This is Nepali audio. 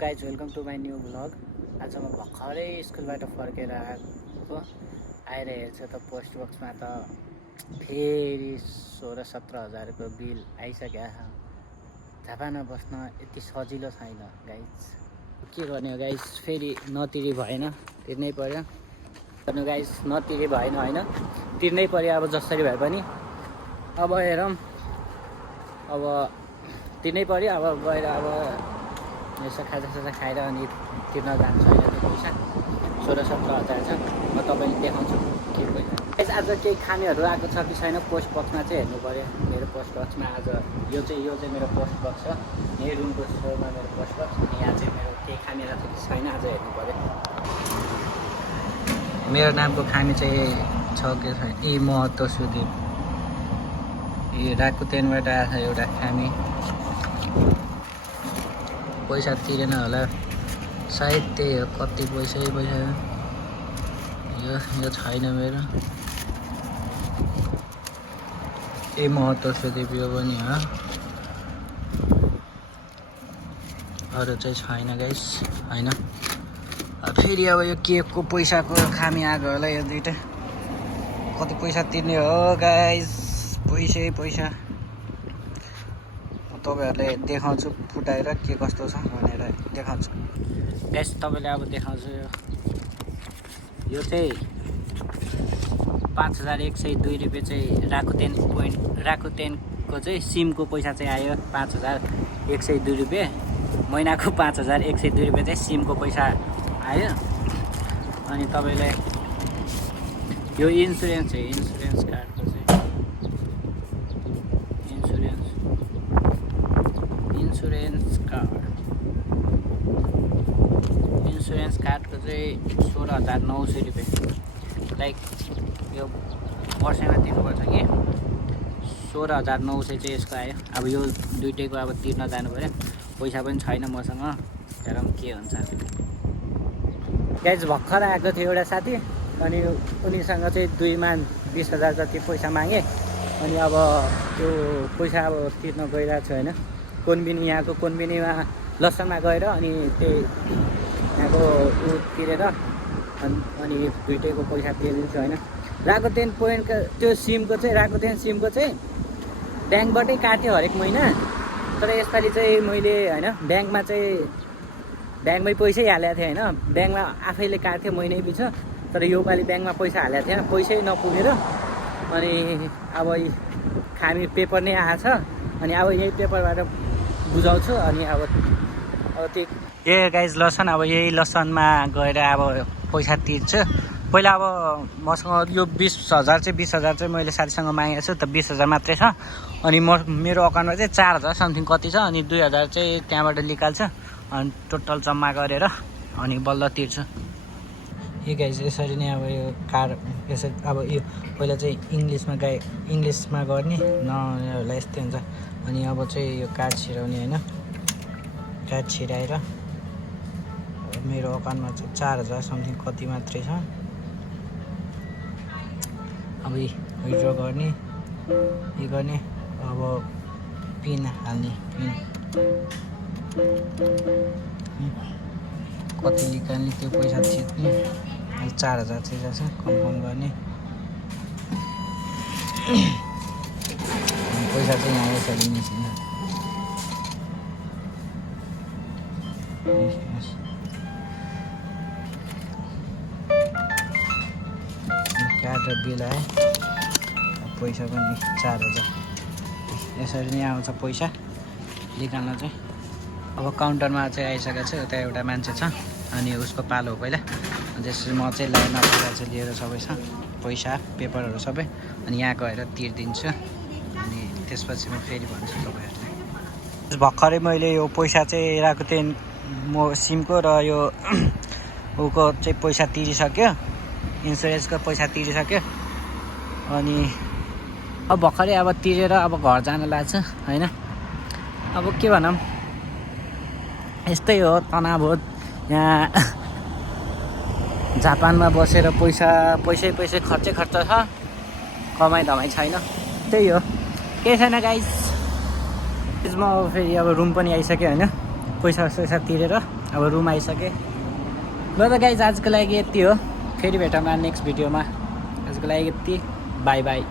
Guys welcome to my new blog. आज म भर्खरै स्कुलबाट फर्केर आएर हेर्छु त पोस्ट बक्समा त फेरि 16-17 हजारको बिल आइसक्यो। झापामा बस्न यति सजिलो छैन गाइज। के गर्ने हो गाइज, फेरि नतिरी भएन, तिर्नै पर्यो। गर्नु गाइज, नतिरी भएन होइन, तिर्नै पर्यो अब जसरी भए पनि। अब हेरौँ, अब तिर्नै पर्यो। अब गएर अब यसो खाजासाजा खाएर अनि तिर्न जान्छ होइन त्यो पैसा। 16-17 हजार छ। म तपाईँले देखाउँछु के पैसा। आज केही खानेहरू आएको छ कि छैन पोस्ट बक्समा चाहिँ हेर्नु पऱ्यो। मेरो पोस्ट बक्समा आज यो चाहिँ मेरो पोस्ट बक्स छ। यही रुमको छेउमा मेरो पोस्ट बक्स। अनि यहाँ चाहिँ मेरो केही खानेहरू छ कि छैन आज हेर्नु पऱ्यो। मेरो नामको खामी चाहिँ छ कि छैन। महत्त्व सुदीप राकुतेनबाट आएको एउटा खामी। पैसा तिरेन होला सायद, त्यही हो। कति पैसा यो छैन मेरो। महत्त्व सुदीप यो पनि हो, अरू चाहिँ छैन गाइस होइन। फेरि अब यो के को पैसाको खामी आएको होला यो दुइटा। कति पैसा तिर्ने हो गाइस, पैसा तपाईँहरूलाई देखाउँछु फुटाएर के कस्तो छ भनेर देखाउँछु गाइस। तपाईँले अब देखाउँछु यो चाहिँ 5102 रुपियाँ चाहिँ राकुतेनको चाहिँ सिमको पैसा चाहिँ आयो 5102 रुपियाँ। महिनाको 5102 रुपियाँ चाहिँ सिमको पैसा आयो। अनि तपाईँलाई यो इन्सुरेन्स कार्डको चाहिँ इन्सुरेन्स कार्डको चाहिँ 16,900 रुपियाँ। लाइक यो वर्षमा तिर्नुपर्छ कि 16,900 चाहिँ यसको आयो। अब यो दुइटैको अब तिर्न जानु पऱ्यो। पैसा पनि छैन मसँग, हेरौँ के हुन्छ। गाइज भर्खर आएको थियो एउटा साथी, अनि उनीसँग चाहिँ 2मा 20,000 जति पैसा मागेँ। अनि अब त्यो पैसा अब तिर्न गइरहेको छु होइन। यहाँको कोन्बिनीमा लसनमा गएर अनि त्यही यहाँको तिरेर अनि दुइटैको पैसा तिर्दिन्छु होइन। राकुतेन पोइन्टको त्यो राकुतेन सिमको चाहिँ ब्याङ्कबाटै काट्यो हरेक महिना। तर यसपालि चाहिँ मैले होइन ब्याङ्कमै पैसै हालेको थिएँ होइन। ब्याङ्कमा आफैले काट्थ्यो महिनै पछि। तर योपालि ब्याङ्कमा पैसा हालेको थिएन, पैसै नपुगेर अनि अब खामी पेपर नै आएको छ। अनि अब यही पेपरबाट बुझाउँछु। अनि अब त्यो गाइज लसन, अब यही लसनमा गएर अब पैसा तिर्छु। पहिला अब मसँग यो 20,000 चाहिँ मैले साथीसँग मागेको छु त 20,000 मात्रै छ। अनि मेरो अकाउन्टमा चाहिँ 4,000 समथिङ कति छ। अनि 2,000 चाहिँ त्यहाँबाट निकाल्छ। अनि टोटल जम्मा गरेर अनि बल्ल तिर्छु। यो गाइज यसरी नै अब यो कार्ड यसरी अब यो पहिला चाहिँ इङ्ग्लिसमा गर्ने नहुनेहरूलाई यस्तै हुन्छ। अनि अब चाहिँ यो कार्ड छिराउने होइन। कार्ड छिराएर मेरो अकाउन्टमा चाहिँ 4,000 समथिङ कति मात्रै छ। अब विथड्र गर्ने यो गर्ने, अब पिन हाल्ने, कति निकाल्ने त्यो पैसा थिच्ने। 4,000 चाहिँ जान्छ, कन्फर्म गर्ने। पैसा चाहिँ यहाँ यसरी निस्किन्छ। कार्ड र बिल आयो, पैसा पनि 4,000 यसरी नै आउँछ पैसा निकाल्न चाहिँ। अब काउन्टरमा चाहिँ आइसकेको छ। उता एउटा मान्छे छ, अनि उसको पालो हो पहिला। त्यसपछि म चाहिँ लाइनमा चाहिँ लिएर सबै छ पैसा पेपरहरू सबै। अनि यहाँ गएर तिर्दिन्छु। अनि त्यसपछि म फेरि भन्छु तपाईँहरूलाई। भर्खरै मैले यो पैसा चाहिँ राकुतेन सिमको र यो उको चाहिँ पैसा तिरिसक्यो, इन्सुरेन्सको पैसा तिरिसक्यो। अनि अब भर्खरै अब तिरेर अब घर जान लाग्छ होइन। अब के भनौँ, यस्तै हो तनाव हो यहाँ जापानमा बसेर। पैसै खर्च छ, कमाइ धमाइ छैन, त्यही हो। केही छैन गाइस। म फेरि अब रुम पनि आइसक्यो होइन। पैसा तिरेर अब रुम आइसकेँ। ल त गाइज आजको लागि यति हो, फेरि भेटौँला नेक्स्ट भिडियोमा। आजको लागि यति, बाई बाई।